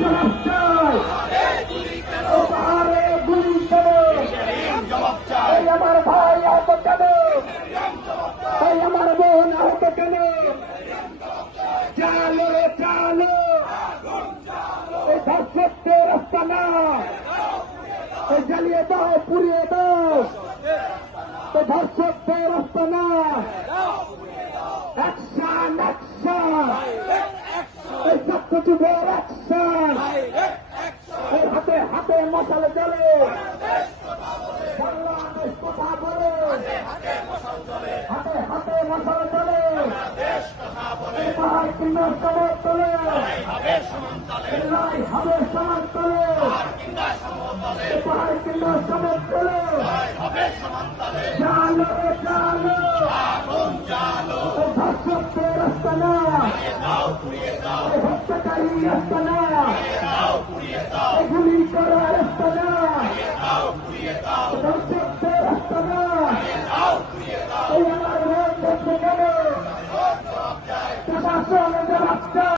জবাব চাই, পাহাড়ে গুলি কেন, এই আমার ভাই আহত কেন, এই আমার বোন আহত কেন, চালো চালো, এই ধর্ষকদের রাস্তা না, এই জ্বালিয়ে দাও পুড়িয়ে দাও, এই ধর্ষকদের রাস্তা না, অ্যাকশন অ্যাকশন, এই ছাত্রযুগের অ্যাকশন, এই হাতে হাতে মশাল জ্বলে, বাংলাদেশ কথা বলে, হাতে হাতে মশাল জ্বলে, এই পাহাড় কিংবা সবার তলে, লড়াই হবে সবার তলে, এই পাহাড় কিংবা সবার তলে, জালো জালো, এই ধর্ষকদের রাস্তা না, এই হত্যাকারী রাস্তা না, এই গুলি করা রাস্তা না, ধর্ষকদের রাস্তা না, এই আমার ভোট দেখতে গেল প্রশাসন জবাব চায়।